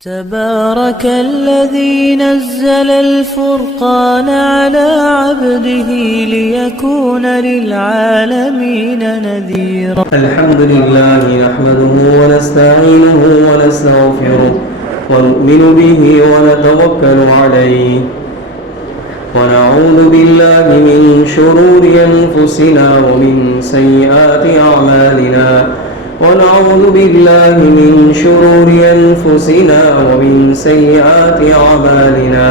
تبارك الذي نزل الفرقان على عبده ليكون للعالمين نذيرا. الحمد لله نحمده ونستعينه ونستغفره ونؤمن به ونتوكل عليه ونعوذ بالله من شرور أنفسنا ومن سيئات أعمالنا ونعوذ بالله من شرور أنفسنا ومن سيئات أعمالنا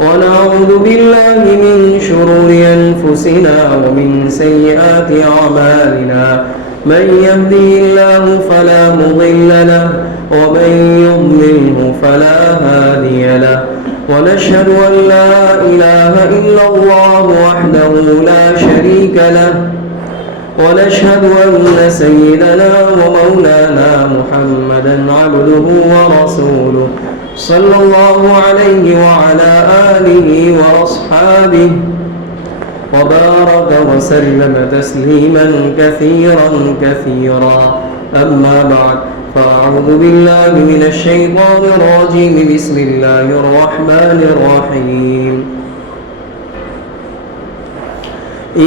ونعوذ بالله من شرور أنفسنا ومن سيئات أعمالنا من يهدي الله فلا مضل له ومن يضلله فلا هادي له ونشهد أن لا إله إلا الله وحده لا شريك له ونشهد أن سيدنا ومولانا محمدا عبده ورسوله صلى الله عليه وعلى آله وأصحابه وبارك وسلم تسليما كثيرا كثيرا. أما بعد فأعوذ بالله من الشيطان الرجيم. بسم الله الرحمن الرحيم.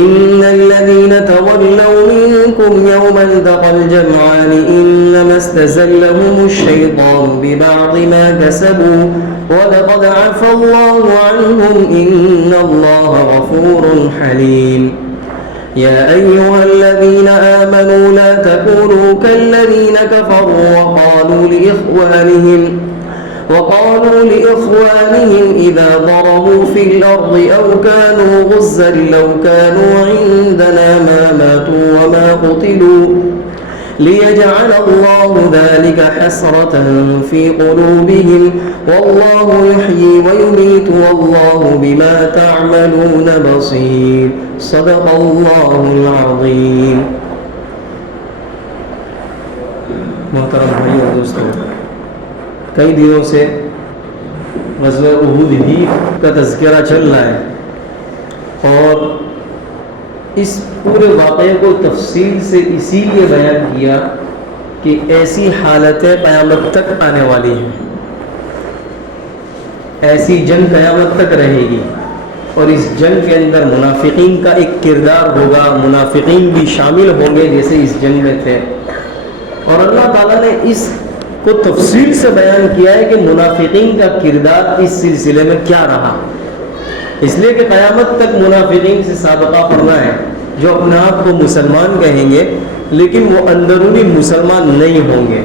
إن الذين تولوا منكم يوم التقى الجمعان إنما استزلهم الشيطان ببعض ما كسبوا ولقد عفى الله عنهم إن الله غفور حليم. يا أيها الذين آمنوا لا تكونوا كالذين كفروا وقالوا لإخوانهم إذا ضربوا في الأرض أو كانوا غزا لو كانوا عندنا ما ماتوا وما قتلوا ليجعل الله ذلك حسرة في قلوبهم والله يحيي ويميت والله بما تعملون بصير. صدق الله العظيم. محترم بھائی اور دوستوں، کئی دنوں سے غزوہ احد ہی کا تذکرہ چل رہا ہے اور اس پورے واقعے کو تفصیل سے اسی لیے بیان کیا کہ ایسی حالتیں قیامت تک آنے والی ہیں، ایسی جنگ قیامت تک رہے گی اور اس جنگ کے اندر منافقین کا ایک کردار ہوگا، منافقین بھی شامل ہوں گے جیسے اس جنگ میں تھے. اور اللہ تعالیٰ نے اس کو تفصیل سے بیان کیا ہے کہ منافقین کا کردار اس سلسلے میں کیا رہا، اس لیے کہ قیامت تک منافقین سے سابقہ پڑھنا ہے جو اپنے آپ کو مسلمان کہیں گے لیکن وہ اندرونی مسلمان نہیں ہوں گے،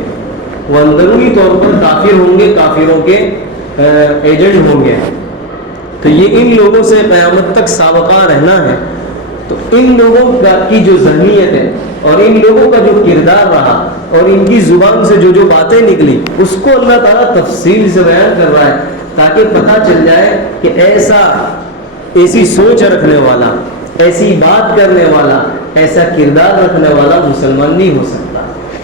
وہ اندرونی طور پر کافر ہوں گے، کافروں کے ایجنٹ ہوں گے. تو یہ ان لوگوں سے قیامت تک سابقہ رہنا ہے. تو ان لوگوں کی جو ذہنیت ہے اور ان لوگوں کا جو کردار رہا اور ان کی زبان سے جو باتیں نکلی اس کو اللہ تعالیٰ تفصیل سے بیان کر رہا ہے تاکہ پتہ چل جائے کہ ایسی سوچ رکھنے والا، ایسی بات کرنے والا، ایسا کردار رکھنے والا مسلمان نہیں ہو سکتا.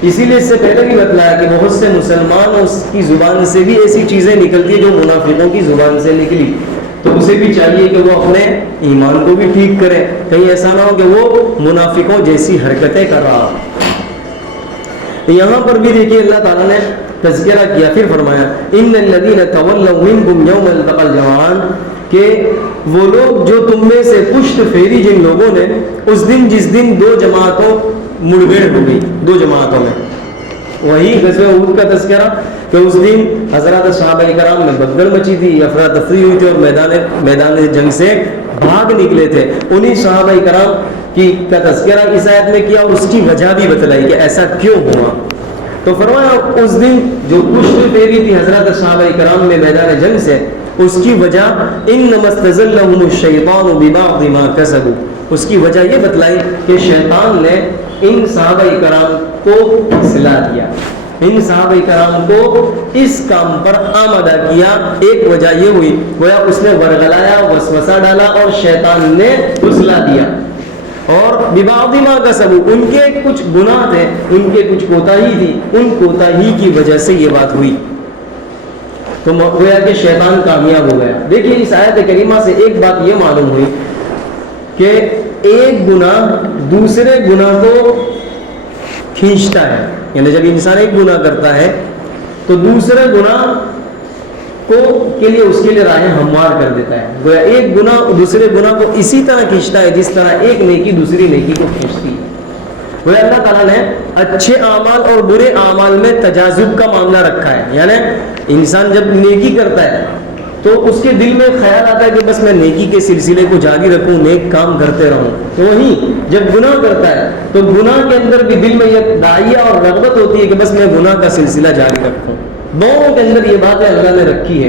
اسی لیے اس سے پہلے بھی بتلایا کہ بہت سے مسلمان اس کی زبان سے بھی ایسی چیزیں نکلتی ہیں جو منافقوں کی زبان سے نکلی، تو اسے بھی چاہیے کہ وہ اپنے ایمان کو بھی ٹھیک کرے، کہیں ایسا نہ ہو کہ وہ منافقوں جیسی حرکتیں کر رہا. یہاں پر بھی دیکھیے اللہ تعالیٰ نے تذکرہ کیا، پھر فرمایا ان الذین تولوا منکم یوم التقى الجمعان، کہ وہ لوگ جو تم میں سے پشت پھیری جن لوگوں نے اس دن جس دن دو جماعتوں مڑبھیڑ ہو گئی، دو جماعتوں میں. وہی غزوہ احد کا تذکرہ کہ اس دن حضرات صحابہ کرام میں بھگدڑ مچی تھی، افراتفری ہوئی تھی اور میدان جنگ سے بھاگ نکلے تھے. انہی صحابہ کرام کا تذکرہ اس آیت میں کیا اور اس کی وجہ بھی بتلائی کہ ایسا کیوں ہوا. تو فرمایا اس دن جو پشت پھیری تھی حضرات صحابہ کرام میں میدان جنگ سے، اس کی وجہ انما استزلهم الشیطان ببعض ما کسبوا، اس کی وجہ یہ بتلائی کہ شیطان نے ان صحابہ کرام کو صلاح دیا، ان صحابہ کرام کو اس کام پر آمادہ کیا. ایک وجہ یہ ہوئی گویا اس نے ورغلایا، وسوسہ ڈالا اور شیطان نے صلاح دیا. اور ببعض ما کسبوا، ان کے کچھ گناہ تھے، ان کے کچھ کوتاہی تھی، ان کوتاہی کی وجہ سے یہ بات ہوئی. تو گویا کہ شیطان کامیاب ہو گیا. دیکھیے اس آیت کریمہ سے ایک بات یہ معلوم ہوئی کہ ایک گناہ دوسرے گناہ کو کھینچتا ہے. یعنی جب انسان ایک گناہ کرتا ہے تو تو دوسرے گناہ کے لیے راہیں ہموار کر دیتا ہے. گویا ایک گناہ دوسرے گناہ کو اسی طرح کھینچتا ہے جس طرح ایک نیکی دوسری نیکی کو کھینچتی ہے. گویا اللہ تعالیٰ نے اچھے اعمال اور برے اعمال میں تجاذب کا معاملہ رکھا ہے. یعنی انسان جب نیکی کرتا ہے تو اس کے دل میں خیال آتا ہے کہ بس میں نیکی کے سلسلے کو جاری رکھوں, نیک کام کرتے رہوں. تو وہیں جب گناہ کرتا ہے تو گناہ کے اندر بھی دل میں یہ داعیہ اور رغبت ہوتی ہے کہ بس میں گناہ کا سلسلہ جاری رکھوں. دونوں کے اندر یہ باتیں اللہ نے رکھی ہے.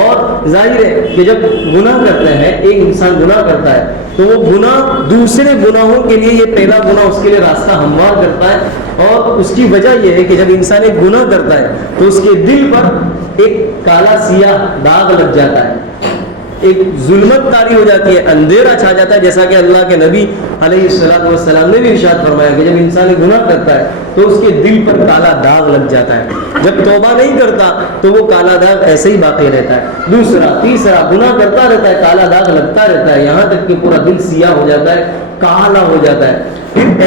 اور ظاہر ہے کہ جب گناہ کرتا ہے, ایک انسان گناہ کرتا ہے تو وہ گناہ دوسرے گناہوں کے لیے یہ پہلا گناہ اس کے لیے راستہ ہموار کرتا ہے. اور اس کی وجہ یہ ہے کہ جب انسان ایک گناہ کرتا ہے تو اس کے دل پر ایک کالا سیاہ داغ لگ جاتا ہے, ایک ظلمت طاری ہو جاتی ہے, اندھیرا چھا جاتا ہے. جیسا کہ اللہ کے نبی علیہ السلام نے بھی ارشاد فرمایا کہ جب انسان گناہ کرتا ہے تو اس کے دل پر کالا داغ لگ جاتا ہے. جب توبہ نہیں کرتا تو وہ کالا داغ ایسے ہی باقی رہتا ہے. دوسرا تیسرا گناہ کرتا رہتا ہے, کالا داغ لگتا رہتا ہے, یہاں تک کہ پورا دل سیاہ ہو جاتا ہے, کالا ہو جاتا ہے. پھر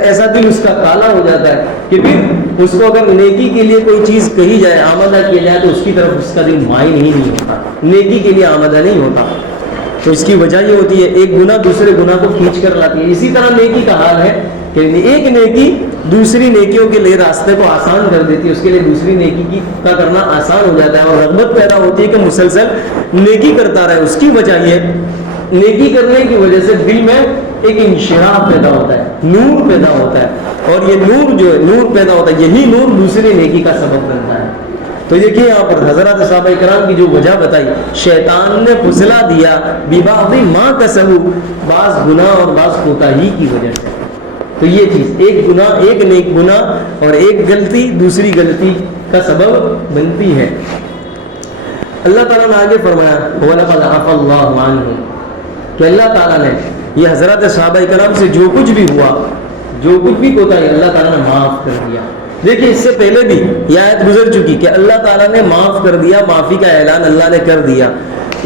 ایسا دل اس کا کالا ہو جاتا ہے کہ پھر اس کو اگر نیکی کے لیے کوئی چیز کہی جائے, آمادہ کیا جائے, تو اس کی طرف اس کا دل مائل ہی نہیں ہوتا, نیکی کے لیے آمادہ نہیں ہوتا. تو اس کی وجہ یہ ہوتی ہے ایک گناہ دوسرے گناہ کو کھینچ کر لاتی ہے. اسی طرح نیکی کا حال ہے کہ ایک نیکی دوسری نیکیوں کے لیے راستے کو آسان کر دیتی ہے, اس کے لیے دوسری نیکی کا کرنا آسان ہو جاتا ہے اور رغبت پیدا ہوتی ہے کہ مسلسل نیکی کرتا رہے. اس کی وجہ یہ نیکی کرنے کی وجہ سے دل میں ایک انشراح پیدا ہوتا ہے, نور پیدا ہوتا ہے, اور یہ نور جو ہے نور پیدا ہوتا ہے, یہی نور دوسری نیکی کا سبب بنتا ہے. تو دیکھیے یہاں پر حضرات صحابہ کرام کی جو وجہ بتائی, شیطان نے پھسلا دیا ببعض ما کسبوا, بعض گناہ اور بعض کوتاہی کی وجہ سے. تو یہ چیز ایک گناہ, ایک نیک گناہ اور ایک غلطی دوسری غلطی کا سبب بنتی ہے. اللہ تعالیٰ نے آگے فرمایا وَلَقَدْ عَفَا اللَّهُ عَنْهُمْ, کہ اللہ تعالیٰ نے یہ حضرات صحابہ کرام سے جو کچھ بھی ہوا, جو کچھ بھی کوتاہی, اللہ تعالیٰ نے معاف کر دیا. دیکھیں اس سے پہلے بھی یہ آیت گزر چکی کہ اللہ تعالیٰ نے معاف کر دیا, معافی کا اعلان اللہ نے کر دیا.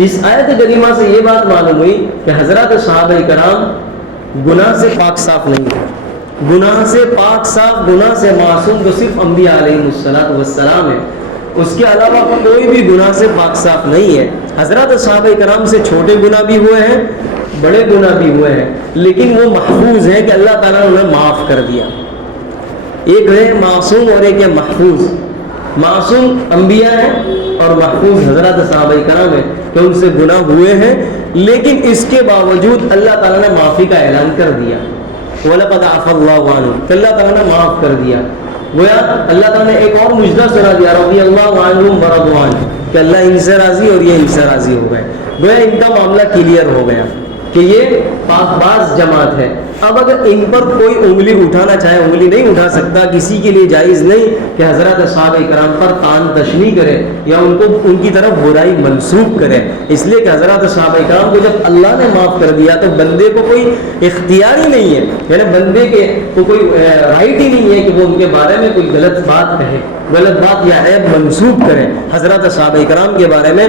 اس آیت کریمہ سے یہ بات معلوم ہوئی کہ حضرات صحابہ کرام گناہ سے پاک صاف نہیں تھے. گناہ سے پاک صاف, گناہ سے معصوم تو صرف انبیاء علیہ السلام ہے, اس کے علاوہ کوئی بھی گناہ سے پاک صاف نہیں ہے. حضرات صحابہ کرام سے چھوٹے گناہ بھی ہوئے ہیں, بڑے گناہ بھی ہوئے ہیں, لیکن وہ محفوظ ہیں کہ اللہ تعالیٰ نے انہیں معاف کر دیا. ایک ہے معصوم اور ایک ہے محفوظ. معصوم انبیاء ہیں اور محفوظ حضرات صحابہ کرام ہیں کہ ان سے گناہ ہوئے ہیں, لیکن اس کے باوجود اللہ تعالیٰ نے معافی کا اعلان کر دیا. وَلَقَدْ عَفَا اللَّهُ عَنْهُمْ, کہ اللہ تعالیٰ نے معاف کر دیا. گویا اللہ تعالیٰ نے ایک اور مجدہ سنا دیا رضی اللہ عنہم ورضوا عنہ, کہ اللہ ان سے راضی اور یہ ان سے راضی ہو گئے. گویا ان کا معاملہ کلیئر ہو گیا کہ یہ پاک باز جماعت ہے. اب اگر ان پر کوئی انگلی اٹھانا چاہے, انگلی نہیں اٹھا سکتا. کسی کے لیے جائز نہیں کہ حضرات صحابہ کرام پر تان تشنی کرے یا ان کی طرف برائی منسوب کرے, اس لیے کہ حضرات صحابہ کرام کو جب اللہ نے معاف کر دیا تو بندے کو کوئی اختیار ہی نہیں ہے, یعنی بندے کو کوئی رائٹ ہی نہیں ہے کہ وہ ان کے بارے میں کوئی غلط بات کہے, غلط بات یا عیب منسوب کرے حضرات صحابہ کرام کے بارے میں.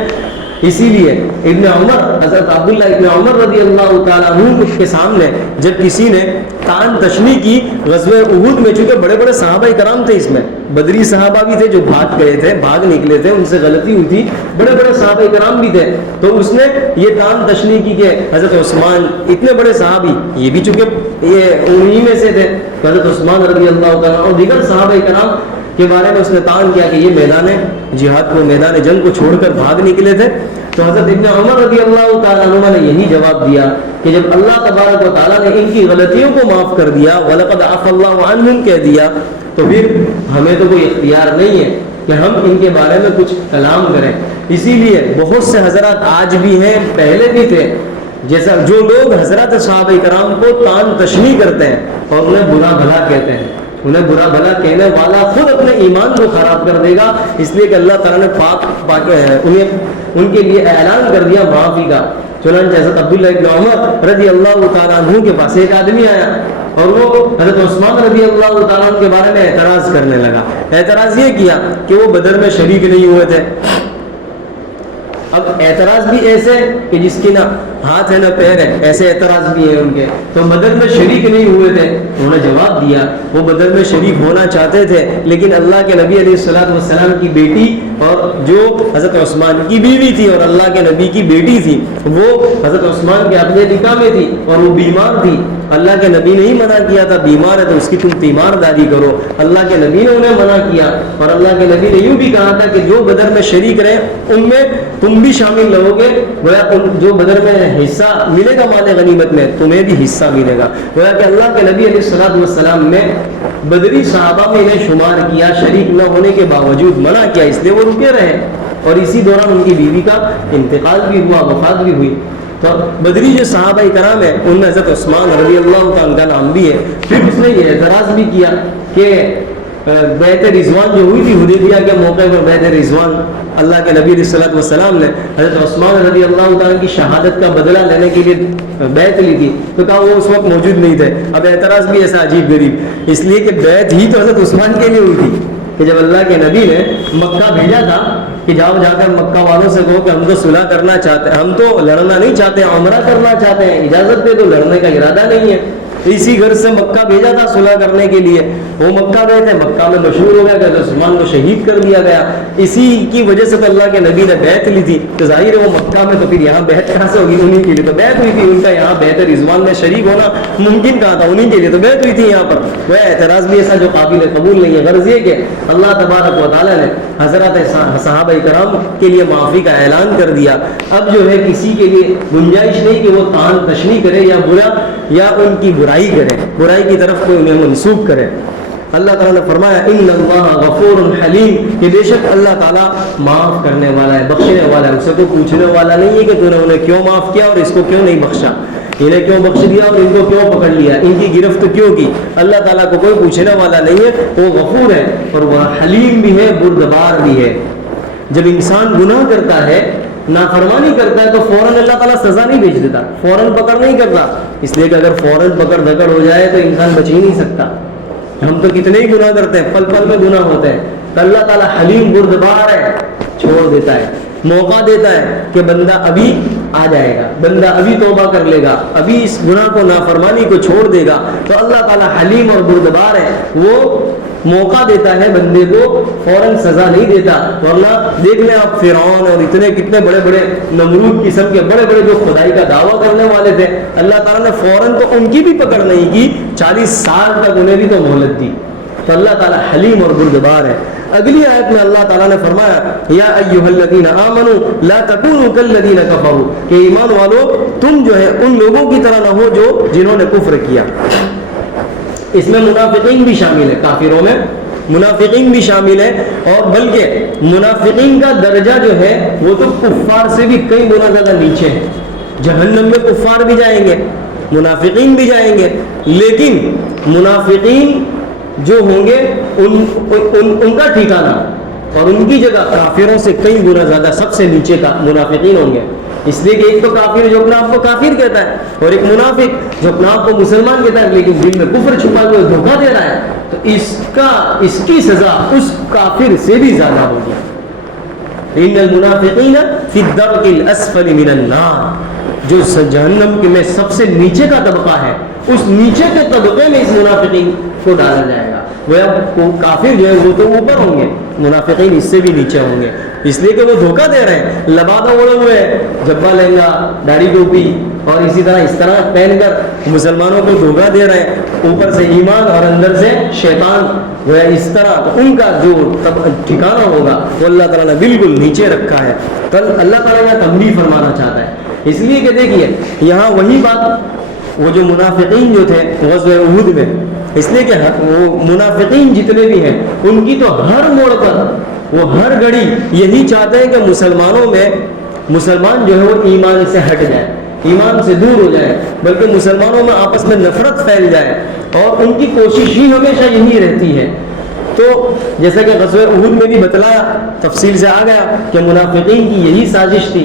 اسی لیے ابن عمر, حضرت عبداللہ ابن عمر رضی اللہ تعالیٰ عنہ کے سامنے جب کسی نے تان تشنی کی غزوہ احد میں, چونکہ بڑے بڑے صحابہ کرام تھے, اس میں بدری صحابہ بھی تھے جو بھاگ گئے تھے, بھاگ نکلے تھے, ان سے غلطی ہوئی تھی, بڑے بڑے صحابہ کرام بھی تھے, تو اس نے یہ تان تشنی کی کہ حضرت عثمان, اتنے بڑے صحابی, یہ بھی چونکہ یہ انہی میں سے تھے, حضرت عثمان رضی اللہ تعالیٰ اور دیگر صحابہ کرام کے بارے میں اس نے تعین کیا کہ یہ میدان جہاد کو, میدان جنگ کو چھوڑ کر بھاگ نکلے تھے. تو حضرت ابن عمر رضی اللہ تعالیٰ عنہ نے یہی جواب دیا کہ جب اللہ تبارک و تعالیٰ نے ان کی غلطیوں کو معاف کر دیا, وَلَقَدْ عَفَا اللَّهُ عَنْهُمْ کہہ دیا, تو پھر ہمیں تو کوئی اختیار نہیں ہے کہ ہم ان کے بارے میں کچھ کلام کریں. اسی لیے بہت سے حضرات آج بھی ہیں, پہلے بھی تھے, جیسا جو لوگ حضرات صحابہ کرام کو تان تشنی کرتے ہیں اور انہیں برا بھلا کہتے ہیں, انہیں برا بھلا کہنے والا خود اپنے ایمان کو خراب کر دے گا. اس لیے کہ اللہ تعالیٰ نے ان کے لیے اعلان کر دیا معافی کا. چنانچہ حضرت عبداللہ ابن عمر رضی اللہ تعالیٰ عنہ کے پاس ایک آدمی آیا اور وہ حضرت عثمان رضی اللہ تعالیٰ عنہ کے بارے میں اعتراض کرنے لگا. اعتراض یہ کیا کہ وہ بدر میں شریک نہیں ہوئے تھے, اب اعتراض بھی ایسے کہ جس کی نہ ہاتھ ہے نہ پیر ہے، ایسے اعتراض بھی ہیں ان کے. تو بدر میں شریک نہیں ہوئے تھے، انہوں نے جواب دیا وہ بدر میں شریک ہونا چاہتے تھے، لیکن اللہ کے نبی علیہ الصلوۃ والسلام کی بیٹی اور جو حضرت عثمان کی بیوی تھی اور اللہ کے نبی کی بیٹی تھی، وہ حضرت عثمان کے اپنے نکاح میں تھی اور وہ بیمار تھی. اللہ کے نبی نے ہی منع کیا تھا بیمار ہے تو اس کی تم تیمارداری کرو. اللہ کے نبی نے انہیں منع کیا اور اللہ کے نبی نے یوں بھی کہا تھا کہ جو بدر میں شریک رہے ان میں تم بھی شامل رہو گے، گویا جو بدر میں حصہ ملے گا مال غنیمت میں تمہیں بھی حصہ ملے گا. گویا کہ اللہ کے نبی علیہ الصلوۃ والسلام نے بدری صحابہ میں انہیں شمار کیا، شریک نہ ہونے کے باوجود منع کیا، اس لیے وہ رکے رہے اور اسی دوران ان کی بیوی کا انتقال بھی ہوا، وفات بھی ہوئی. تو بدری جو صحابہ کرام ہیں ان میں حضرت عثمان رضی اللہ عنہ کا نام بھی ہے. پھر اس نے یہ اعتراض بھی کیا کہ بیعت رضوان جو ہوئی تھی حدیبیہ کے موقع پر، بیعت رضوان اللہ کے نبی علیہ الصلوۃ والسلام نے حضرت عثمان رضی اللہ تعالیٰ کی شہادت کا بدلہ لینے کے لیے بیعت لی تھی، تو کہا وہ اس وقت موجود نہیں تھے. اب اعتراض بھی ایسا عجیب غریب، اس لیے کہ بیعت ہی تو حضرت عثمان کے لیے ہوئی تھی کہ جب اللہ کے نبی نے مکہ بھیجا تھا کہ جاؤ جا کر مکہ والوں سے کہو کہ ہم تو صلح کرنا چاہتے ہیں، ہم تو لڑنا نہیں چاہتے ہیں، عمرہ کرنا چاہتے ہیں، اجازت دے تو لڑنے کا ارادہ نہیں ہے. اسی گھر سے مکہ بھیجا تھا صلح کرنے کے لیے، وہ مکہ گئے تھے، مکہ میں مشہور ہو گیا کہ عثمان کو شہید کر دیا گیا. اسی کی وجہ سے تو اللہ کے نبی نے بیعت لی تھی. تو ظاہر ہے وہ مکہ میں تو پھر یہاں بیعت کہاں سے ہوگی؟ انہیں کے لیے تو بیعت ہوئی تھی. ان کا یہاں بیعت رضوان میں شریک ہونا ممکن کہاں تھا؟ انہیں کے لیے تو بیعت ہوئی تھی یہاں پر. وہ اعتراض بھی ایسا جو قابل قبول نہیں ہے. غرض یہ کہ اللہ تبارک و تعالیٰ نے حضرات صحابہ کرام کے لیے معافی کا اعلان کر دیا. اب جو ہے کسی کے لیے گنجائش نہیں کہ وہ طعن تشنیع کرے یا برا یا ان کی برائی کرے، برائی کی طرف کوئی انہیں منسوب کرے. اللہ تعالیٰ نے فرمایا ان اللہ غفور حلیم، کہ بے شک اللہ تعالیٰ معاف کرنے والا ہے، بخشنے والا ہے. اسے تو پوچھنے والا نہیں ہے کہ تو نے انہیں کیوں معاف کیا اور اس کو کیوں نہیں بخشا، انہیں کیوں بخش دیا اور ان کو کیوں پکڑ لیا، ان کی گرفت کیوں کی. اللہ تعالیٰ کو کوئی پوچھنے والا نہیں ہے. وہ غفور ہے اور وہ حلیم بھی ہے، بردبار بھی ہے. جب انسان گناہ کرتا ہے، نافرمانی کرتا ہے، تو فوراً اللہ تعالیٰ سزا نہیں بھیج دیتا، فوراً پکڑ نہیں کرتا. اس لیے کہ اگر فوراً پکڑ دھکڑ ہو جائے تو انسان بچ ہی نہیں سکتا. ہم تو کتنے ہی گناہ کرتے ہیں، پل پل میں گناہ ہوتے ہیں. تو اللہ تعالیٰ حلیم بردبار ہے، چھوڑ دیتا ہے، موقع دیتا ہے کہ بندہ ابھی آ جائے گا، بندہ ابھی توبہ کر لے گا، ابھی اس گناہ کو، نافرمانی کو چھوڑ دے گا. تو اللہ تعالیٰ حلیم اور بردبار ہے، وہ موقع دیتا ہے بندے کو، فوراً سزا نہیں دیتا. ورنہ دیکھ لیں آپ فرعون اور اتنے کتنے بڑے بڑے نمرود قسم کے بڑے بڑے جو خدائی کا دعویٰ کرنے والے تھے، اللہ تعالیٰ نے فوراً تو ان کی بھی پکڑ نہیں کی، 40 سال تک انہیں بھی تو مہلت دی. تو اللہ تعالیٰ حلیم اور بردبار ہے. اگلی آیت میں اللہ تعالیٰ نے فرمایا یا ایھا الذین آمنوا لا تکونوا کالذین کفروا، کہ ایمان والو تم جو ہے ان لوگوں کی طرح نہ ہو جو جنہوں نے کفر کیا. اس میں منافقین بھی شامل ہے، کافروں میں منافقین بھی شامل ہے. اور بلکہ منافقین کا درجہ جو ہے وہ تو کفار سے بھی کئی گنا زیادہ نیچے ہے. جہنم میں کفار بھی جائیں گے، منافقین بھی جائیں گے، لیکن منافقین جو ہوں گے ان کا ٹھکانہ اور ان کی جگہ کافروں سے کئی گنا زیادہ سب سے نیچے کا منافقین ہوں گے. اس لیے کہ ایک تو کافر جو اپنا آپ کو کافر کہتا ہے، اور ایک منافق جو اپنا آپ کو مسلمان کہتا ہے لیکن دل میں کفر چھپا ہوئے دھوکہ دے رہا ہے. تو اس کی سزا اس کافر سے بھی زیادہ ہوگی. ان المنافقین فی الدرک الاسفل من النار، جو جہنم میں سب سے نیچے کا طبقہ ہے، اس نیچے کے طبقے میں اس منافقین کو ڈالا جائے گا. وہ کافر جو ہے وہ تو اوپر ہوں گے، منافقین اس سے بھی نیچے ہوں گے. اس لیے کہ وہ دھوکہ دے رہے ہیں، لبادہ اوڑے ہوئے، جبہ لہنگا، داڑھی ٹوپی اور اسی طرح اس طرح پہن کر مسلمانوں کو دھوکہ دے رہے ہیں. اوپر سے ایمان اور اندر سے شیطان، وہ اس طرح تو ان کا جو ٹھکانہ ہوگا وہ اللہ تعالیٰ نے بالکل نیچے رکھا ہے. کل اللہ تعالیٰ یہاں تنبیہ فرمانا چاہتا ہے، اس لیے کہ دیکھیے یہاں وہی بات، وہ جو منافقین جو تھے غزوہ احد میں، اس لیے کہ وہ منافقین جتنے بھی ہیں ان کی تو ہر موڑ پر، وہ ہر گھڑی یہی چاہتے ہیں کہ مسلمانوں میں مسلمان جو ہے وہ ایمان سے ہٹ جائے، ایمان سے دور ہو جائے، بلکہ مسلمانوں میں آپس میں نفرت پھیل جائے. اور ان کی کوشش ہی ہمیشہ یہی رہتی ہے. تو جیسا کہ غزوہ احد میں بھی بتلایا، تفصیل سے آ گیا کہ منافقین کی یہی سازش تھی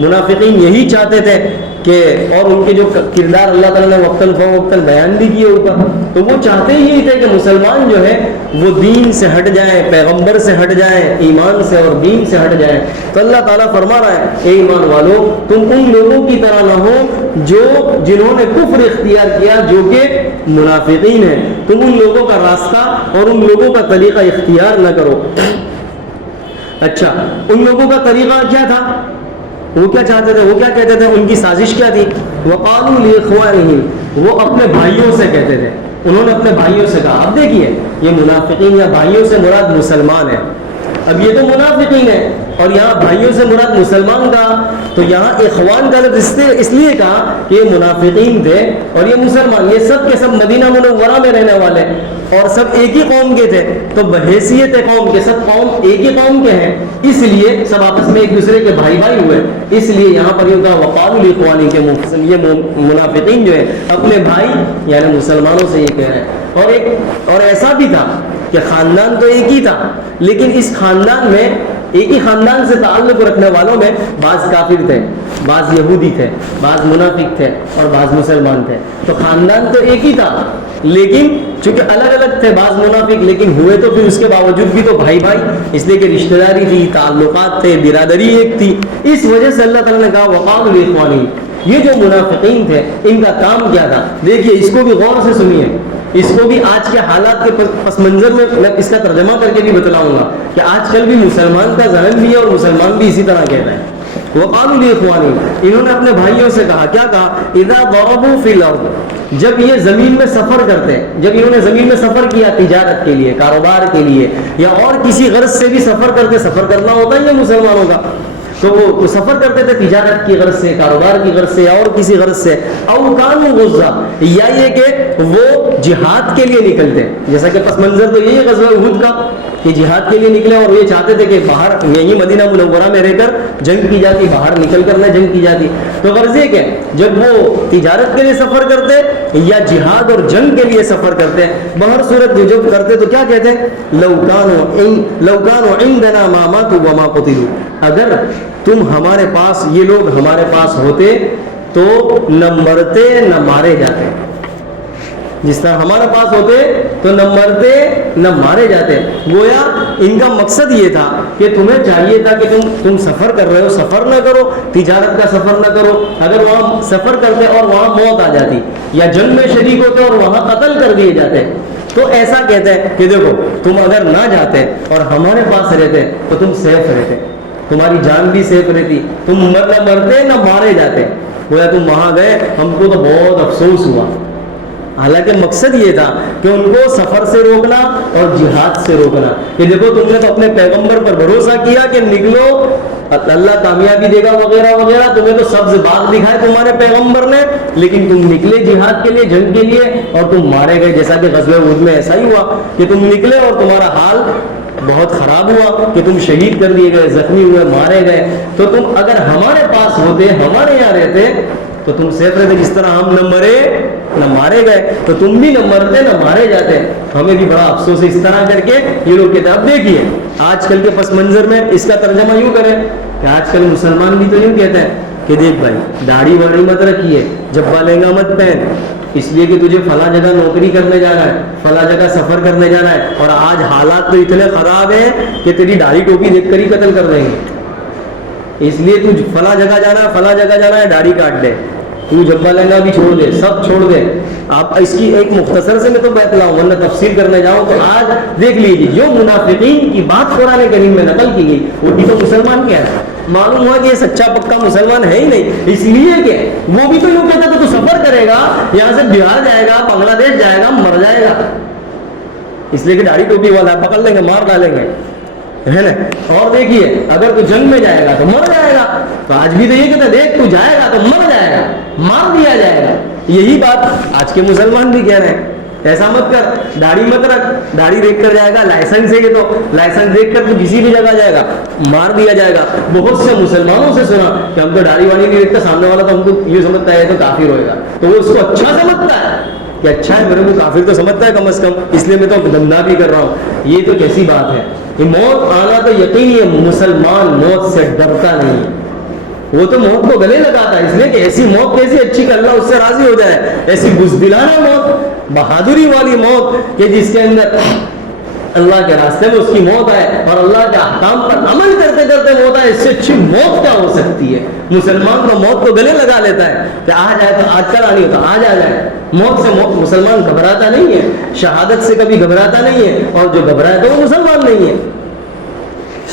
منافقین یہی چاہتے تھے کہ اور ان کے جو کردار اللہ تعالیٰ نے وقتاً فوقتاً بیان بھی کیے اوپر، تو وہ چاہتے ہی تھے کہ مسلمان جو ہے وہ دین سے ہٹ جائیں، پیغمبر سے ہٹ جائیں، ایمان سے اور دین سے ہٹ جائیں۔ تو اللہ تعالیٰ فرما رہا ہے اے ایمان والو تم ان لوگوں کی طرح نہ ہو جنہوں نے کفر اختیار کیا جو کہ منافقین ہیں، تم ان لوگوں کا راستہ اور ان لوگوں کا طریقہ اختیار نہ کرو۔ اچھا ان لوگوں کا طریقہ کیا تھا؟ وہ کیا چاہتے تھے؟ وہ کیا کہتے تھے؟ ان کی سازش کیا تھی؟ وقالوا لاخوانہم، وہ اپنے بھائیوں سے کہتے تھے، انہوں نے اپنے بھائیوں سے کہا۔ اب دیکھیے یہ منافقین یا بھائیوں سے مراد مسلمان ہے، اب یہ تو منافقین ہے اور یہاں بھائیوں سے مراد مسلمان کا، تو یہاں اخوان کا لفظ اس لیے کہا کہ یہ منافقین تھے اور یہ مسلمان، یہ سب کے سب مدینہ منورہ میں رہنے والے اور سب ایک ہی قوم کے تھے، تو بحیثیت قوم کے سب قوم ایک ہی قوم کے ہیں، اس لیے سب آپس میں ایک دوسرے کے بھائی بھائی ہوئے، اس لیے یہاں پر یہ کہا وقالوا لاخوانہم کے یہ منافقین جو ہے اپنے بھائی یعنی مسلمانوں سے یہ کہہ رہے ہیں۔ اور ایسا بھی تھا کہ خاندان تو ایک ہی تھا، لیکن اس خاندان میں ایک ہی خاندان سے تعلق رکھنے والوں میں بعض کافر تھے، بعض یہودی تھے، بعض منافق تھے اور بعض مسلمان تھے، تو خاندان تو ایک ہی تھا لیکن چونکہ الگ الگ تھے بعض منافق، لیکن ہوئے تو پھر اس کے باوجود بھی تو بھائی بھائی، اس لیے کہ رشتہ داری تھی، تعلقات تھے، برادری ایک تھی، اس وجہ سے اللہ تعالیٰ نے کہا وقالوا لاخوانہم۔ یہ جو منافقین تھے ان کا کام کیا تھا؟ دیکھیے اس کو بھی غور سے سنیے، اس کو بھی آج کے حالات کے پس منظر میں اس کا ترجمہ کر کے بھی بتلاؤں گا کہ آج کل بھی مسلمان کا ذہن بھی ہے اور مسلمان بھی اسی طرح کہتا ہے۔ وقالوا لاخوانہم، انہوں نے اپنے بھائیوں سے کہا، کیا کہا؟ اذا ضربوا فی الارض، جب یہ زمین میں سفر کرتے، جب انہوں نے زمین میں سفر کیا تجارت کے لیے، کاروبار کے لیے یا اور کسی غرض سے بھی سفر کرتے، سفر کرنا ہوتا ہے یہ مسلمانوں کا، تو وہ سفر کرتے تھے تجارت کی غرض سے، کاروبار کی غرض سے یا اور کسی غرض سے، او کانوا غزا، یا یہ کہ وہ جہاد کے لیے نکلتے، جیسا کہ پس منظر تو یہی غزوہ احد کا کہ جہاد کے لیے نکلے اور یہ چاہتے تھے کہ باہر یہی مدینہ منورہ میں رہ کر جنگ کی جاتی، باہر نکل کر نہ جنگ کی جاتی، تو غرض یہ کہ جب وہ تجارت کے لیے سفر کرتے یا جہاد اور جنگ کے لیے سفر کرتے، بہر صورت جب کرتے تو کیا کہتے؟ لو کانوا عندنا ما ماتوا وما قتلوا، اگر تم ہمارے پاس، یہ لوگ ہمارے پاس ہوتے تو نہ مرتے نہ مارے جاتے، جس طرح ہمارے پاس ہوتے تو نہ مرتے نہ مارے جاتے۔ گویا ان کا مقصد یہ تھا کہ تمہیں چاہیے تھا کہ تم سفر کر رہے ہو، سفر نہ کرو، تجارت کا سفر نہ کرو، اگر وہاں سفر کرتے اور وہاں موت آ جاتی یا جنگ میں شریک ہوتے اور وہاں قتل کر دیے جاتے، تو ایسا کہتے ہیں کہ دیکھو تم اگر نہ جاتے اور ہمارے پاس رہتے تو تم سیف رہتے، تمہاری جان بھی سیف رہتی، تم نہ مرتے نہ مارے جاتے، گویا تم وہاں گئے ہم کو تو بہت افسوس ہوا۔ حالانکہ مقصد یہ تھا کہ ان کو سفر سے روکنا اور جہاد سے روکنا، کہ دیکھو تم نے تو اپنے پیغمبر پر بھروسہ کیا کہ نکلو اللہ کامیابی دے گا وغیرہ وغیرہ، تمہیں تو سبز باغ دکھائے تمہارے پیغمبر نے، لیکن تم نکلے جہاد کے لیے، جنگ کے لیے، اور تم مارے گئے، جیسا کہ غزوہ احد میں ایسا ہی ہوا کہ تم نکلے اور تمہارا حال بہت خراب ہوا کہ تم شہید کر دیے گئے، زخمی ہوئے، مارے گئے۔ تو تم اگر ہمارے پاس ہوتے، ہمارے یہاں رہتے تو تم سیف رہتے، جس طرح ہم نہ مرے نہ مارے گئے تو تم بھی نہ مرتے نہ مارے جاتے۔ ہمیں بھی بڑا افسوس ہے اس طرح کر کے یہ لوگ کہتے ہیں۔ اب دیکھیے آج کل کے پس منظر میں اس کا ترجمہ یوں کریں کہ آج کل مسلمان بھی تو یوں کہتے ہیں کہ دیکھ بھائی داڑھی واڑی مت رکھیے، جبہ لہنگا مت پہن، اس لیے کہ تجھے فلاں جگہ نوکری کرنے جانا ہے، فلاں جگہ سفر کرنے جانا ہے، اور آج حالات تو اتنے خراب ہیں کہ تیری داڑھی ٹوپی دیکھ کر ہی قتل کر دیں گے، اس لیے تجھ فلاں جگہ جانا ہے، فلاں جگہ جانا ہے، داڑھی کاٹ دے، تو جبہ لہنگا بھی چھوڑ دے، سب چھوڑ دے۔ آپ اس کی ایک مختصر سے میں تو بیت لاؤں ورنہ تفسیر کرنے جاؤں تو آج دیکھ لیجیے جو منافقین کی بات قرآن کریم میں نقل کی گئی وہ بھی تو مسلمان کیا ہے، معلوم ہوا کہ یہ سچا پکا مسلمان ہے ہی نہیں، اس لیے کہ وہ بھی تو یوں کہتا تھا تو سفر کرے گا، یہاں سے بہار جائے گا، بنگلہ دیش جائے گا، مر جائے گا، اس لیے کہ داڑھی ٹوپی والا پکڑ لیں گے، مار ڈالیں گے، ہے نا۔ اور دیکھیے اگر تو جنگ میں جائے گا تو مر جائے گا، تو آج بھی تو یہ کہتا ہے دیکھ تو جائے گا تو مر جائے گا، مار دیا جائے گا۔ یہی بات آج کے مسلمان بھی کہہ رہے ہیں، ایسا مت کر، داڑھی مت رکھ، داڑھی دیکھ کر جائے گا، لائسنس ہے یہ تو لائسنس دیکھ کر تو کسی بھی جگہ جائے گا، مار دیا جائے گا۔ بہت سے مسلمانوں سے سنا کہ ہم تو داڑھی واڑی نہیں دیکھتا، سامنے والا تو ہم کو یہ سمجھتا ہے تو کافر ہوئے گا، تو وہ اس کو اچھا سمجھتا ہے کہ اچھا ہے میرے کو کافر تو سمجھتا ہے کم از کم، اس لیے میں تو دھندا بھی کر رہا ہوں۔ یہ تو کیسی بات ہے، یہ موت آنا تو یقینی ہے، مسلمان موت سے ڈرتا نہیں ہے، وہ تو موت کو گلے لگاتا ہے، اس لیے کہ ایسی موت کیسی اچھی کہ اللہ اس سے راضی ہو جائے، ایسی بزدلانہ موت، بہادری والی موت کہ جس کے اندر اللہ کے راستے میں اس کی موت آئے اور اللہ کے احکام پر عمل کرتے کرتے موت آئے، اس سے اچھی موت کیا ہو سکتی ہے؟ مسلمان تو موت کو گلے لگا لیتا ہے کہ آ جائے تو آج کل آنی ہوتا، آج آ جائے۔ موت سے مسلمان گھبراتا نہیں ہے، شہادت سے کبھی گھبراتا نہیں ہے، اور جو گھبرائے تو وہ مسلمان نہیں ہے۔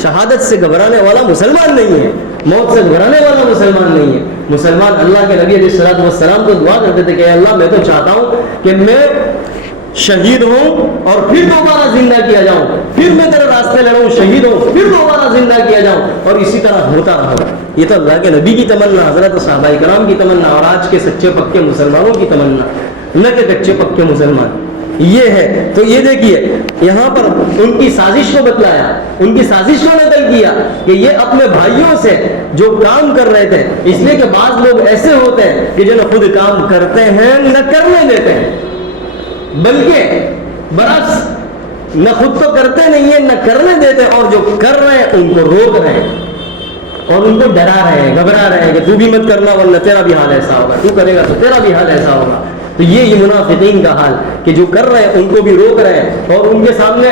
شہادت سے گھبرانے والا مسلمان نہیں ہے، موت سے گھبرانے والا مسلمان نہیں ہے۔ مسلمان اللہ کے نبی علیہ الصلوۃ والسلام کو دعا کرتے تھے کہ اے اللہ میں تو چاہتا ہوں کہ میں شہید ہوں اور پھر دوبارہ زندہ کیا جاؤں، پھر میں تیرے راستے لڑوں، شہید ہوں پھر دوبارہ زندہ کیا جاؤں، اور اسی طرح ہوتا رہا۔ یہ تو اللہ کے نبی کی تمنا، حضرت صحابہ کرام کی تمنا، اور آج کے سچے پکے مسلمانوں کی تمنا، نہ کہ کچے پکے مسلمان۔ یہ ہے تو یہ دیکھیے یہاں پر ان کی سازش کو بتلایا، ان کی سازش کو نقل کیا کہ یہ اپنے بھائیوں سے جو کام کر رہے تھے، اس لیے کہ بعض لوگ ایسے ہوتے ہیں کہ جو خود کام کرتے ہیں نہ کرنے دیتے ہیں، بلکہ برعکس نہ خود تو کرتے نہیں ہیں نہ کرنے دیتے، اور جو کر رہے ہیں ان کو روک رہے ہیں اور ان کو ڈرا رہے ہیں، گھبرا رہے ہیں کہ تو بھی مت کرنا ورنہ تیرا بھی حال ایسا ہوگا، تو کرے گا تو تیرا بھی حال ایسا ہوگا۔ تو یہ منافقین کا حال کہ جو کر رہے ہیں ان کو بھی روک رہے ہیں، اور ان کے سامنے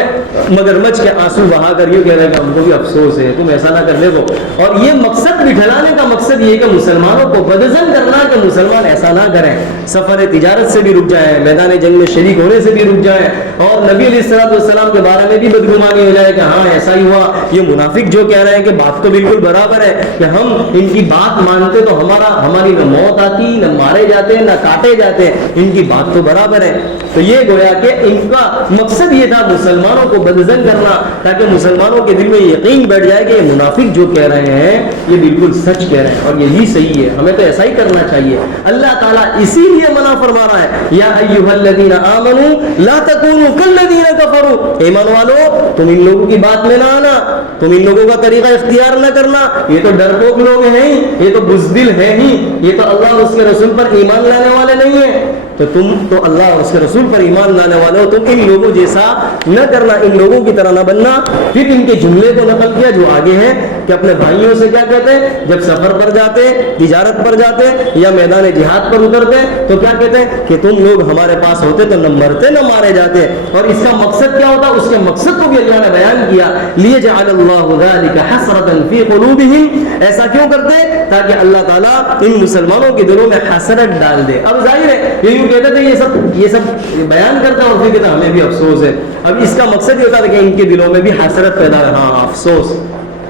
مگرمچھ کے آنسو بہا کر یہ کہہ رہے ہیں کہ ہم کو بھی افسوس ہے، تم ایسا نہ کر لے وہ۔ اور یہ مقصد بٹھلانے کا مقصد یہ کہ مسلمانوں کو بدظن کرنا کہ مسلمان ایسا نہ کریں، سفر تجارت سے بھی رک جائیں، میدان جنگ میں شریک ہونے سے بھی رک جائیں، اور نبی علیہ الصلوۃ والسلام کے بارے میں بھی بدگمانی ہو جائے کہ ہاں ایسا ہی ہوا۔ یہ منافق جو کہہ رہے ہیں کہ بات تو بالکل برابر ہے کہ ہم ان کی بات مانتے تو ہماری نہ موت آتی، نہ مارے جاتے، نہ کاٹے جاتے، ان کی بات تو برابر ہے۔ تو یہ گویا کہ ان کا مقصد یہ تھا مسلمانوں کو بدظن کرنا، تاکہ مسلمانوں کے دل میں یقین بیٹھ جائے کہ یہ منافق جو کہہ رہے ہیں یہ بالکل سچ کہہ رہے ہیں اور یہی صحیح ہے، ہمیں تو ایسا ہی کرنا چاہیے۔ اللہ تعالیٰ اسی لیے منع فرما رہا ہے، یا ایھا الذین آمنوا لا تکونوا کالذین کفروا، ایمان والو تم ان لوگوں کی بات میں نہ آنا، تم ان لوگوں کا طریقہ اختیار نہ کرنا، یہ تو ڈرپوک لوگ ہیں ہی، یہ تو بزدل ہیں ہی، یہ تو اللہ اور اس کے رسول پر ایمان لانے والے نہیں ہیں، تو تم تو اللہ اور اس کے رسول پر ایمان لانے والے ہو، تم ان لوگوں جیسا نہ کرنا، ان لوگوں کی طرح نہ بننا۔ پھر ان کے جملے کو نقل کیا جو آگے ہیں کہ اپنے بھائیوں سے کیا کہتے ہیں جب سفر پر جاتے، تجارت پر جاتے یا میدان جہاد پر اترتے تو کیا کہتے ہیں کہ تم لوگ ہمارے پاس ہوتے تو نہ مرتے نہ مارے جاتے، اور اس کا مقصد کیا ہوتا؟ اس کے مقصد کو بھی اللہ نے بیان کیا، لیجعل اللہ ذلک حسرۃ فی قلوبہم، ایسا کیوں کرتے؟ تاکہ اللہ تعالیٰ ان مسلمانوں کے دلوں میں حسرت ڈال دے۔ اب ظاہر ہے یہ کہتے تھے یہ سب بیان کرتا اور پھر کہتا ہمیں بھی افسوس ہے۔ اب اس کا مقصد یہ ہوتا تھا کہ ان کے دلوں میں بھی حسرت پیدا ہے، ہاں افسوس،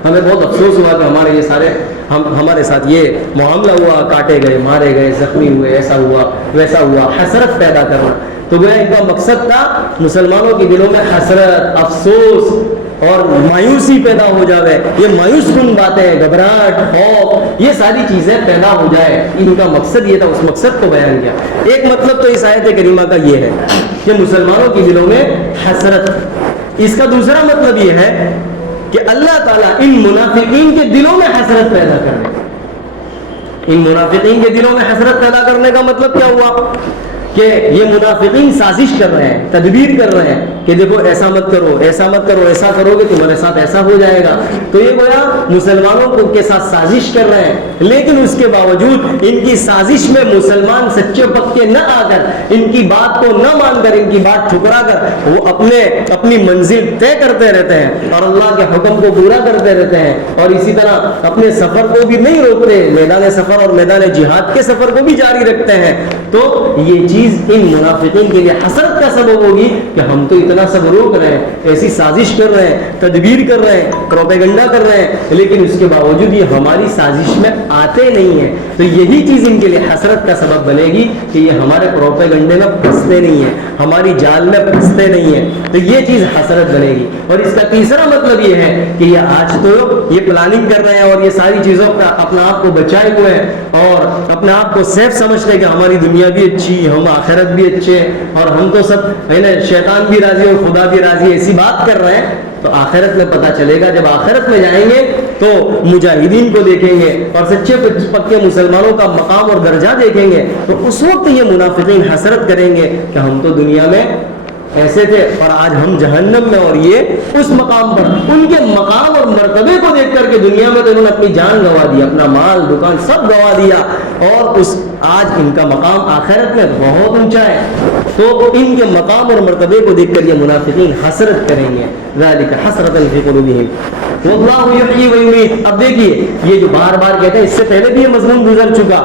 ہمیں بہت افسوس ہوا کہ ہمارے یہ سارے ہمارے ساتھ یہ معاملہ ہوا، کاٹے گئے، مارے گئے، زخمی ہوئے، ایسا ہوا ویسا ہوا، حسرت پیدا کرنا۔ تو گویا ان کا مقصد تھا مسلمانوں کے دلوں میں حسرت، افسوس اور مایوسی پیدا ہو جائے، یہ مایوس کن باتیں، گھبراہٹ، خوف، یہ ساری چیزیں پیدا ہو جائے، ان کا مقصد یہ تھا، اس مقصد کو بیان کیا۔ ایک مطلب تو اس آیت کریمہ کا یہ ہے کہ مسلمانوں کے دلوں میں حسرت۔ اس کا دوسرا مطلب یہ ہے کہ اللہ تعالیٰ ان منافقین کے دلوں میں حسرت پیدا کرنے، ان منافقین کے دلوں میں حسرت پیدا کرنے کا مطلب کیا ہوا کہ یہ منافقین سازش کر رہے ہیں، تدبیر کر رہے ہیں کہ دیکھو ایسا مت کرو، ایسا مت کرو، ایسا کرو گے تمہارے ساتھ ایسا ہو جائے گا۔ تو یہ گویا مسلمانوں کو کے ساتھ سازش کر رہے ہیں، لیکن اس کے باوجود ان کی سازش میں مسلمان سچے پکے نہ آ کر، ان کی بات کو نہ مان کر، ان کی بات ٹھکرا کر وہ اپنی منزل طے کرتے رہتے ہیں اور اللہ کے حکم کو پورا کرتے رہتے ہیں، اور اسی طرح اپنے سفر کو بھی نہیں روکتے، میدان سفر اور میدان جہاد کے سفر کو بھی جاری رکھتے ہیں۔ تو یہ چیز ان منافقین کے لیے حسرت کا سبب ہوگی کہ ہم تو اتنا سب روک رہے ہیں، ایسی سازش کر رہے ہیں، تدبیر کر رہے ہیں، پروپیگنڈا کر رہے ہیں، لیکن اس کے باوجود یہ ہماری سازش میں آتے نہیں ہیں۔ تو یہی چیز ان کے لیے حسرت کا سبب بنے گی کہ یہ ہمارے پروپیگنڈے میں پھنستے نہیں ہیں، ہماری جال میں پھنستے نہیں ہیں، تو یہ چیز حسرت بنے گی۔ اور اس کا تیسرا مطلب یہ ہے کہ یہ آج تو یہ پلاننگ کر رہے ہیں اور یہ ساری چیزوں کا اپنا آپ کو بچائے ہوئے ہیں اور اپنے آپ کو سیف سمجھتے ہیں کہ ہماری دنیا بھی اچھی، ہم آخرت بھی اچھے، اور ہم تو سب ہے نا شیطان بھی راضی اور خدا بھی راضی، ایسی بات کر رہے ہیں۔ تو آخرت میں پتہ چلے گا، جب آخرت میں جائیں گے تو مجاہدین کو دیکھیں گے اور سچے پکے مسلمانوں کا مقام اور درجہ دیکھیں گے، تو اس وقت یہ منافقین حسرت کریں گے کہ ہم تو دنیا میں ایسے تھے اور آج ہم جہنم میں، اور یہ اس مقام پر ان کے مقام اور مرتبے کو دیکھ کر کے کہ دنیا میں تو انہوں نے اپنی جان گنوا دی, اپنا مال دکان سب گنوا دیا, اور آج ان کا مقام آخرت میں بہت اونچا ہے. تو ان کے مقام اور مرتبے کو دیکھ کر یہ منافقین حسرت کریں گے. ذالک حسرۃ فی قلوبہم واللہ یحیی و یمیت. اب دیکھیے یہ جو بار بار کہتے ہیں, اس سے پہلے بھی یہ مضمون گزر چکا,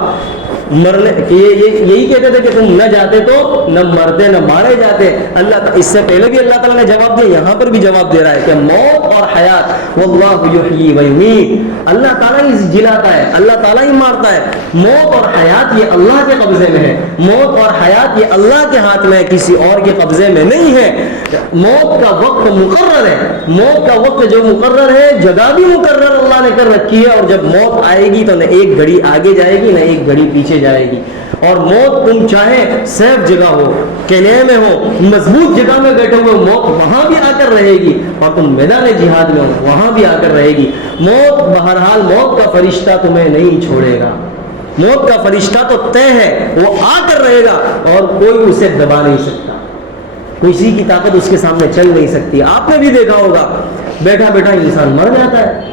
مرنے کہ یہی کہتے تھے کہ تم نہ جاتے تو نہ مرتے نہ مارے جاتے. اللہ اس سے پہلے بھی اللہ تعالیٰ نے جواب دیا, یہاں پر بھی جواب دے رہا ہے کہ موت اور حیات واللہ یحیی و یمیت, اللہ تعالیٰ ہی جلاتا ہے, اللہ تعالیٰ ہی مارتا ہے. موت اور حیات یہ اللہ کے قبضے میں ہے, موت اور حیات یہ اللہ کے ہاتھ میں ہے, کسی اور کے قبضے میں نہیں ہے. موت کا وقت مقرر ہے, موت کا وقت جو مقرر ہے, جگہ بھی مقرر اللہ نے کر رکھی ہے, اور جب موت آئے گی تو نہ ایک گھڑی آگے جائے گی نہ ایک گھڑی پیچھے جائے گی. اور موت تم چاہے سیف جگہ ہو, قلعے میں ہو, مضبوط جگہ میں بیٹھے ہوئے, موت وہاں بھی آ کر رہے گی, اور تم میدان جہاد میں ہو وہاں بھی آ کر رہے گی. موت بہرحال موت کا فرشتہ تمہیں نہیں چھوڑے گا, موت کا فرشتہ تو طے ہے, وہ آ کر رہے گا اور کوئی اسے دبا نہیں سکتا, کسی کی طاقت اس کے سامنے چل نہیں سکتی. آپ نے بھی دیکھا ہوگا بیٹھا بیٹھا انسان مر جاتا ہے.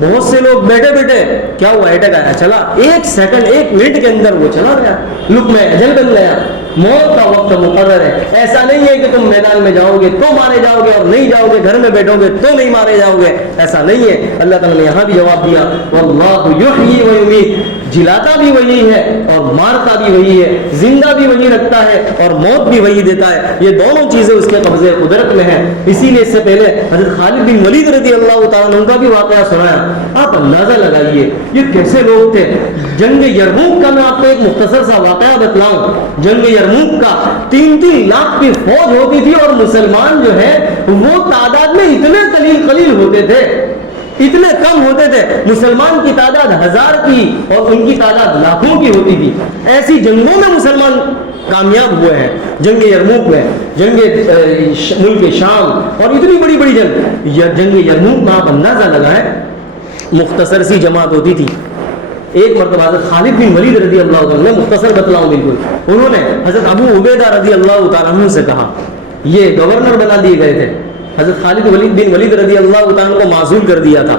بہت سے لوگ بیٹھے بیٹھے کیا ہوا, اٹیک آیا, چلا, ایک سیکنڈ ایک منٹ کے اندر وہ چلا گیا, لقمہ اجل بن گیا. موت کا وقت مقرر ہے. ایسا نہیں ہے کہ تم میدان میں جاؤ گے تو مارے جاؤ گے, اور نہیں جاؤ گے گھر میں بیٹھو گے تو نہیں مارے جاؤ گے, ایسا نہیں ہے. اللہ تعالیٰ نے یہاں بھی جواب دیا واللہ یحیی و یمیت, جلاتا بھی وہی ہے اور مارتا بھی وہی ہے, زندہ بھی وہی رکھتا ہے اور موت بھی وہی دیتا ہے. یہ دونوں چیزیں اس کے قبضے قدرت میں ہیں. اسی لیے اس سے پہلے حضرت خالد بن ولید رضی اللہ تعالیٰ عنہ کا بھی واقعہ سنایا. آپ اندازہ لگائیے یہ کیسے لوگ تھے. جنگ یرموک کا میں آپ کو ایک مختصر سا واقعہ بتلاؤں. جنگ یرموک کا 3-3 لاکھ کی فوج ہوتی تھی, اور مسلمان جو ہے وہ تعداد میں اتنے قلیل ہوتے تھے, اتنے کم ہوتے تھے. مسلمان کی تعداد 1000 کی اور ان کی تعداد لاکھوں کی ہوتی تھی. ایسی جنگوں میں مسلمان کامیاب ہوئے ہیں. جنگ یرموک میں, جنگ ملک شام, اور اتنی بڑی بڑی جنگ یرموک میں آپ اندازہ لگائیں مختصر سی جماعت ہوتی تھی. ایک مرتبہ حضرت خالد بن ولید رضی اللہ عنہ, میں مختصر بتلاؤں بالکل, انہوں نے حضرت ابو عبیدہ رضی اللہ تعالیٰ عنہ سے کہا, یہ گورنر بنا دیے گئے تھے. حضرت خالد بن ولید رضی اللہ تعالیٰ کو معزول کر دیا تھا,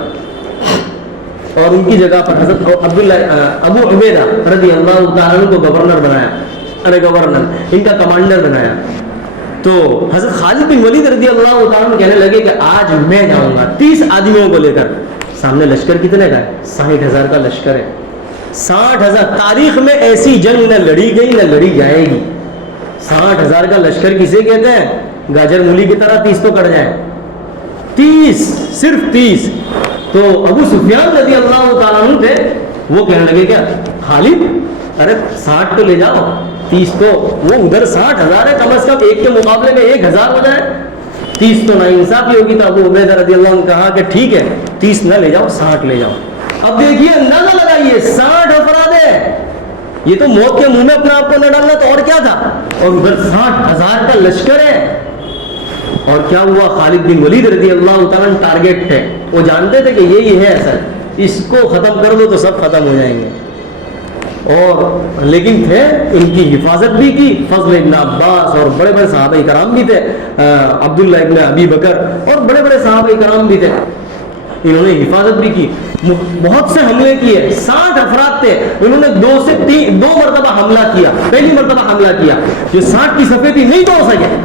اور ان کی جگہ پر حضرت ابو عبیدہ رضی اللہ تعالیٰ عنہ کو گورنر بنایا, گورنر ان کا کمانڈر بنایا. تو حضرت خالد بن ولید رضی اللہ تعالیٰ عنہ کہنے لگے کہ آج میں جاؤں گا 30 آدمیوں کو لے کر. سامنے لشکر کتنے کا ہے, 60,000 کا لشکر ہے. 60,000, تاریخ میں ایسی جنگ نہ لڑی گئی نہ لڑی جائے گی. 60,000 کا لشکر کسے کہتے ہیں, گاجر مولی کی طرح 30 تو کٹ جائے, 30, صرف 30. تو ابو سفیان رضی اللہ تعالیٰ عنہ تھے, وہ کہنے لگے کیا خالد, ارے 60 تو لے جاؤ, 30 تو وہ ادھر 60,000 ہے, کم از کم ایک کے مقابلے میں 1,000 ہو جائے, 30 تو نا انصافی ہوگی. تو ابو عبیدہ رضی اللہ عنہ نے کہا کہ ٹھیک ہے 30 نہ لے جاؤ, 60 لے جاؤ. اب دیکھیے اندازہ لگائیے 60 افراد ہے, یہ تو موت کے منہ میں اپنا آپ کو نہ ڈالنا تو اور کیا تھا, اور ادھر 60,000 کا لشکر ہے. اور کیا ہوا, خالد بن ولید رضی اللہ تعالیٰ ٹارگیٹ تھے, وہ جانتے تھے کہ یہی ہے اصل, اس کو ختم کر دو تو سب ختم ہو جائیں گے. اور لیکن تھے, ان کی حفاظت بھی کی فضل ابن عباس, اور بڑے بڑے صحابہ کرام بھی تھے, عبداللہ ابن ابی بکر, اور بڑے بڑے صحابہ کرام بھی تھے. انہوں نے حفاظت بھی کی, بہت سے حملے کیے. 60 افراد تھے, انہوں نے 2 سے 2 مرتبہ حملہ کیا. پہلی مرتبہ حملہ کیا, جو 60 کی صفیں تھی نہیں توڑ سکے.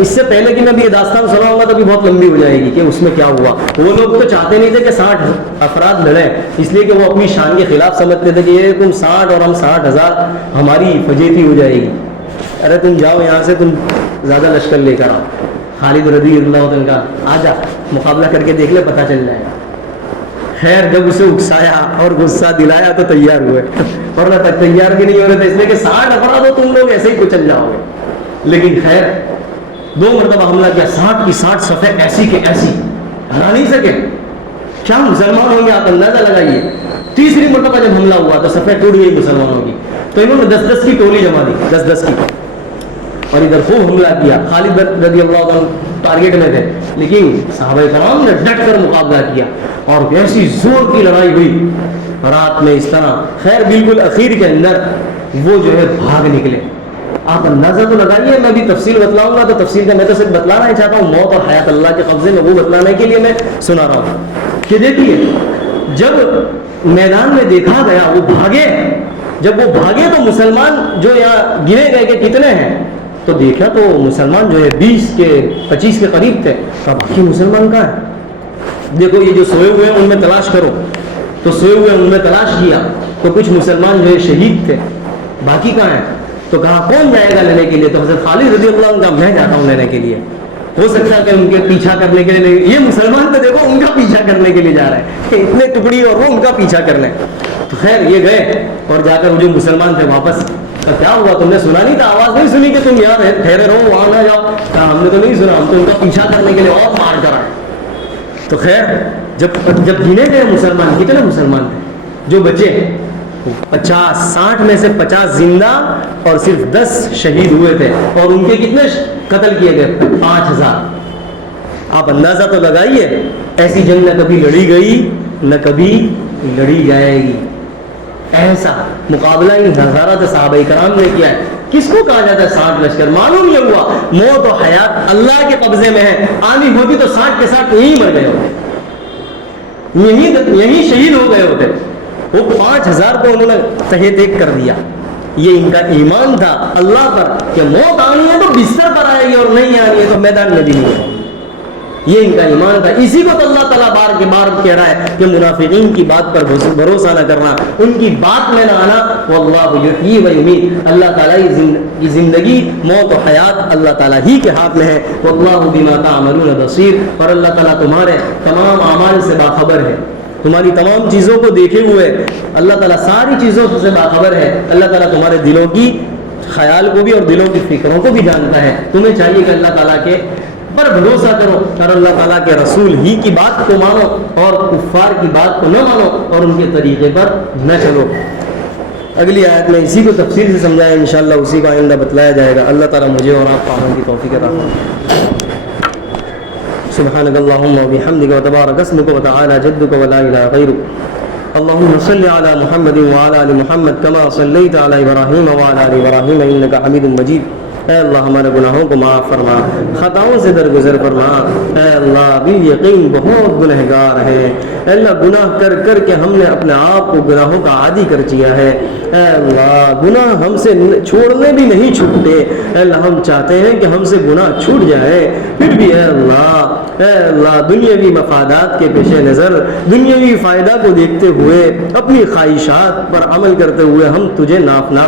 اس سے پہلے کہ میں ابھی یہ داستان سناؤں گا تو بھی بہت لمبی ہو جائے گی کہ اس میں کیا ہوا. وہ لوگ تو چاہتے نہیں تھے کہ 60 افراد لڑیں, اس لیے کہ وہ اپنی شان کے خلاف سمجھتے تھے کہ یہ تم 60 اور ہم 60,000, ہماری فجیتی ہو جائے گی. ارے تم جاؤ یہاں سے, تم زیادہ لشکر لے کر آؤ. خالد رضی اللہ عنہ کا آ جا, مقابلہ کر کے دیکھ لے, پتہ چل جائے گا. خیر جب اسے اکسایا اور غصہ دلایا تو تیار ہوئے, ورنہ تک تیار بھی نہیں ہو رہے تھے, اس لیے کہ 60 افراد ہو تم لوگ ایسے ہی کچل جاؤ گے. لیکن خیر 2 مرتبہ حملہ کیا, 60 کی 60 صفیں ایسی کہ ایسی, ہرا نہیں سکے. کیا مسلمان ہوں گے آپ اندازہ لگائیے. تیسری مرتبہ جب حملہ ہوا تو صفیں ٹوٹ گئی مسلمانوں کی, تو انہوں نے 10-10 کی ٹولی جما دی, 10-10 کی, اور ادھر خوب حملہ کیا. خالد رضی اللہ عنہ ٹارگیٹ میں تھے, لیکن صحابہ کرام نے ڈٹ کر مقابلہ کیا, اور ایسی زور کی لڑائی ہوئی رات میں اس طرح. خیر بالکل اخیر کے اندر وہ جو ہے بھاگ نکلے. آپ اندازہ تو لگائیے, میں بھی تفصیل بتلاؤں گا تو تفصیل کا میں تو صرف بتلانا ہی چاہتا ہوں, موت اور حیات اللہ کے قبضے میں وہ بتلانے کے لیے میں سنا رہا ہوں. کہ دیکھیے جب میدان میں دیکھا گیا وہ بھاگے، جب وہ بھاگے تو مسلمان جو یہاں گرے گئے کہ کتنے ہیں، تو دیکھا تو مسلمان جو ہے 20 کے 25 کے قریب تھے. تو باقی مسلمان کہاں ہیں؟ دیکھو یہ جو سوئے ہوئے ہیں ان میں تلاش کرو، تو سوئے ہوئے ان میں تلاش کیا تو کچھ مسلمان جو ہے شہید تھے، باقی کہاں ہیں؟ تو کہا کون جائے گا لینے کے لیے؟ تو حضرت خالد رضی اللہ عنہ کا میں جاتا ہوں لینے کے لیے. ہو سکتا ہے کہ ان کے پیچھا کرنے کے لیے، یہ مسلمان تو دیکھو ان کا پیچھا کرنے کے لیے جا رہے ہیں، اتنے ٹکڑی اور وہ ان کا پیچھا کرنے. تو خیر یہ گئے اور جا کر وہ جو مسلمان تھے واپس، تو کیا ہوا تم نے سنا نہیں تھا؟ آواز نہیں سنی کہ تم یہاں ٹھہرے رہو وہاں نہ جاؤ؟ ہم نے تو نہیں سنا، ہم تو ان کا پیچھا کرنے کے لیے اور مار کر آئے. تو خیر جب گنے گئے مسلمان، کتنے مسلمان تھے جو بچے؟ 50 60 میں سے 50 زندہ اور صرف 10 شہید ہوئے تھے. اور ان کے کتنے قتل کیے گئے؟ 5000. آپ اندازہ تو لگائیے، ایسی جنگ نہ کبھی لڑی گئی نہ کبھی لڑی جائے گی. ایسا مقابلہ ان ہزارات صحابہ کرام نے کیا ہے. کس کو کہا جاتا ہے 60 لشکر؟ معلوم یہ ہوا موت و حیات اللہ کے قبضے میں ہے. آنی ہوتی تو 60 کے 60 یہی مر گئے ہوتے، یہی شہید ہو گئے ہوتے. وہ 5000 کو انہوں نے تہے تیگ کر دیا. یہ ان کا ایمان تھا اللہ پر کہ موت آنی ہے تو بستر پر آئے گی اور نہیں آنی ہے تو میدان میں بھی نہیں ہے. یہ ان کا ایمان تھا. اسی کو تو اللہ تعالیٰ بار کے بار کہہ رہا ہے کہ منافقین کی بات پر بھروسہ نہ کرنا، ان کی بات میں نہ آنا. واللہ یحیی و یمیت، اللہ تعالیٰ کی زندگی موت و حیات اللہ تعالیٰ ہی کے ہاتھ میں ہے. واللہ بما تعملون بصیر، اور اللہ تعالیٰ تمہارے تمام اعمال سے باخبر ہے، تمہاری تمام چیزوں کو دیکھے ہوئے اللہ تعالیٰ ساری چیزوں سے باخبر ہے. اللہ تعالیٰ تمہارے دلوں کی خیال کو بھی اور دلوں کی فکروں کو بھی جانتا ہے. تمہیں چاہیے کہ اللہ تعالیٰ کے پر بھروسہ کرو اور اللہ تعالیٰ کے رسول ہی کی بات کو مانو اور کفار کی بات کو نہ مانو اور ان کے طریقے پر نہ چلو. اگلی آیت میں اسی کو تفصیل سے سمجھایا، انشاءاللہ اسی کا آئندہ بتلایا جائے گا. اللہ تعالیٰ مجھے اور آپ کو کی توفیق عطا فرمائے. سبحانك اللهم وبحمدك وتبارك اسمك وتعالى جدك ولا اله غيرك. اللهم صل على محمد وعلى ال محمد كما صليت على ابراهيم وعلى ال ابراهيم انك حميد مجيد. اے اللہ ہمارے گناہوں کو معاف فرما، خطاؤں سے درگزر فرما. اے اللہ بالیقین بہت گنہگار ہیں. اے اللہ گناہ کر کر کے ہم نے اپنے آپ کو گناہوں کا عادی کر دیا ہے. اے اللہ گناہ ہم سے چھوڑنے بھی نہیں چھوٹتے. اے اللہ ہم چاہتے ہیں کہ ہم سے گناہ چھوٹ جائے، پھر بھی اے اللہ دنیاوی مفادات کے پیش نظر، دنیاوی فائدہ کو دیکھتے ہوئے، اپنی خواہشات پر عمل کرتے ہوئے ہم تجھے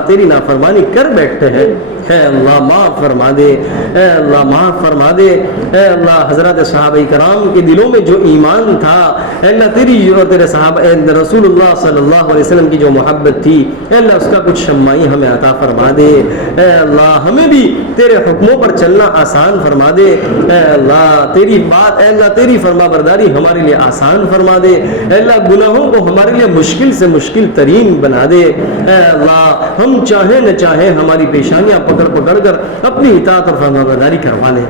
تیری نافرمانی کر بیٹھتے ہیں. اے اللہ معاف فرما دے، اے اللہ معاف فرما دے. اے اللہ حضرات صحابہ کرام کے دلوں میں جو ایمان تھا، اے اللہ تیری اور تیرے صحابہ رسول اللہ صلی اللہ علیہ وسلم کی جو محبت تھی، اے اللہ اس کا کچھ شمائی ہمیں عطا فرما دے. اے اللہ ہمیں بھی تیرے حکموں پر چلنا آسان فرما دے. اے اللہ تیری بات، اے اللہ تیری فرما برداری ہمارے لیے آسان فرما دے. اے اللہ گناہوں کو ہمارے لیے مشکل سے مشکل ترین بنا دے. اے اللہ ہم چاہیں نہ چاہیں ہماری پیشانیاں پکڑ کر اپنی اطاعت اور فرما برداری کروا لے.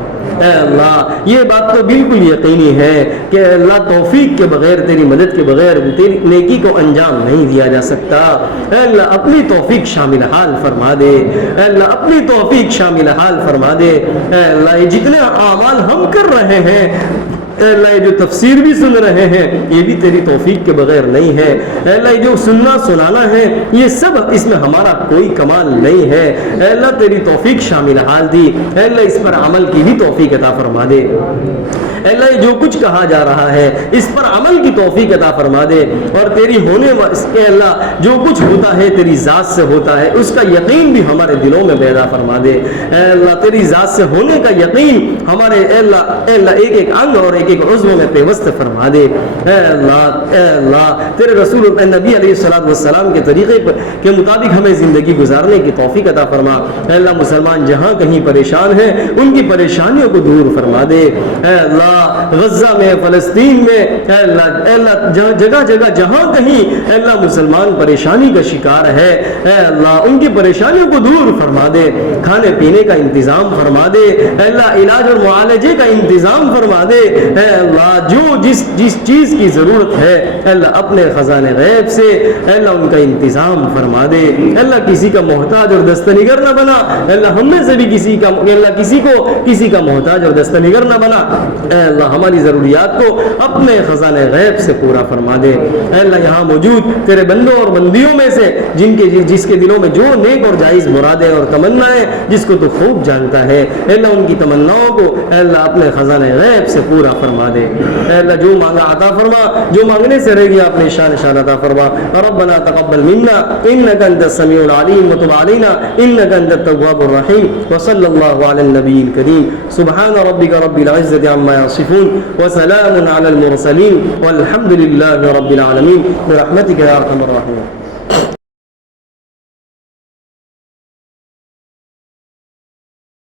اے اللہ یہ بات تو بالکل یقینی ہے کہ اللہ توفیق کے بغیر، تیری مدد کے بغیر تیری نیکی کو انجام نہیں دیا جا سکتا. اے اللہ اپنی توفیق شامل حال فرما دے. اے اللہ اپنی توفیق شامل حال فرما دے. اے اللہ یہ جتنے اعمال ہم کر رہے ہیں، اے اللہ یہ جو تفسیر بھی سن رہے ہیں، یہ بھی تیری توفیق کے بغیر نہیں ہے. اے اللہ یہ جو سننا سنانا ہے، یہ سب اس میں ہمارا کوئی کمال نہیں ہے. اے اللہ تیری توفیق شامل حال دی. اے اللہ اس پر عمل کی بھی توفیق عطا فرما دے. اے اللہ جو کچھ کہا جا رہا ہے اس پر عمل کی توفیق عطا فرما دے. اور تیری ہونے اے اللہ جو کچھ ہوتا ہے تیری ذات سے ہوتا ہے، اس کا یقین بھی ہمارے دلوں میں پیدا فرما دے. اے اللہ تیری ذات سے ہونے کا یقین ہمارے اے اللہ ایک ایک انگ اور ایک عضو میں پیوست فرما دے. اے اللہ تیرے رسول نبی علیہ الصلوۃ والسلام کے طریقے کے مطابق ہمیں زندگی گزارنے کی توفیق عطا فرما. اے اللہ مسلمان جہاں کہیں پریشان ہیں ان کی پریشانیوں کو دور فرما دے. اے اللہ غزہ میں، فلسطین میں، اے اللہ جگہ جگہ جہاں کہیں اے اللہ مسلمان پریشانی کا شکار ہے، اے اللہ ان کی پریشانیوں کو دور فرما دے. کھانے پینے کا انتظام فرما دے. اے اللہ علاج اور معالجے کا انتظام فرما دے. اے اللہ جو جس چیز کی ضرورت ہے اے اللہ اپنے خزانے غیب سے اے اللہ ان کا انتظام فرما دے. اے اللہ کسی کا محتاج اور دستنگر نہ بنا. اے اللہ ہم میں سے بھی کسی کا محتاج اور دستنگر نہ بنا. اے اے اللہ ہماری ضروریات کو اپنے خزانے غیب سے پورا فرما دے. اے اللہ یہاں موجود تیرے بندوں اور بندیوں میں سے جس کے دلوں میں جو نیک اور جائز مرادیں اور تمنائیں جس کو تو خوب جانتا ہے، اے اللہ ان کی تمناؤں کو اے اللہ اپنے خزانے غیب سے پورا فرما دے. اے اللہ جو مانگا عطا فرما، جو مانگنے سے رہ گیا اپنے شان عطا فرما. ربنا تقبل منا انك انت السميع العليم وتب علينا انك انت التواب الرحيم. وصلى الله على النبي الكريم. سبحان ربك رب العزة عما يصفون وسلام على المرسلين والحمد لله رب العالمين برحمتك يا ارحم الراحمين.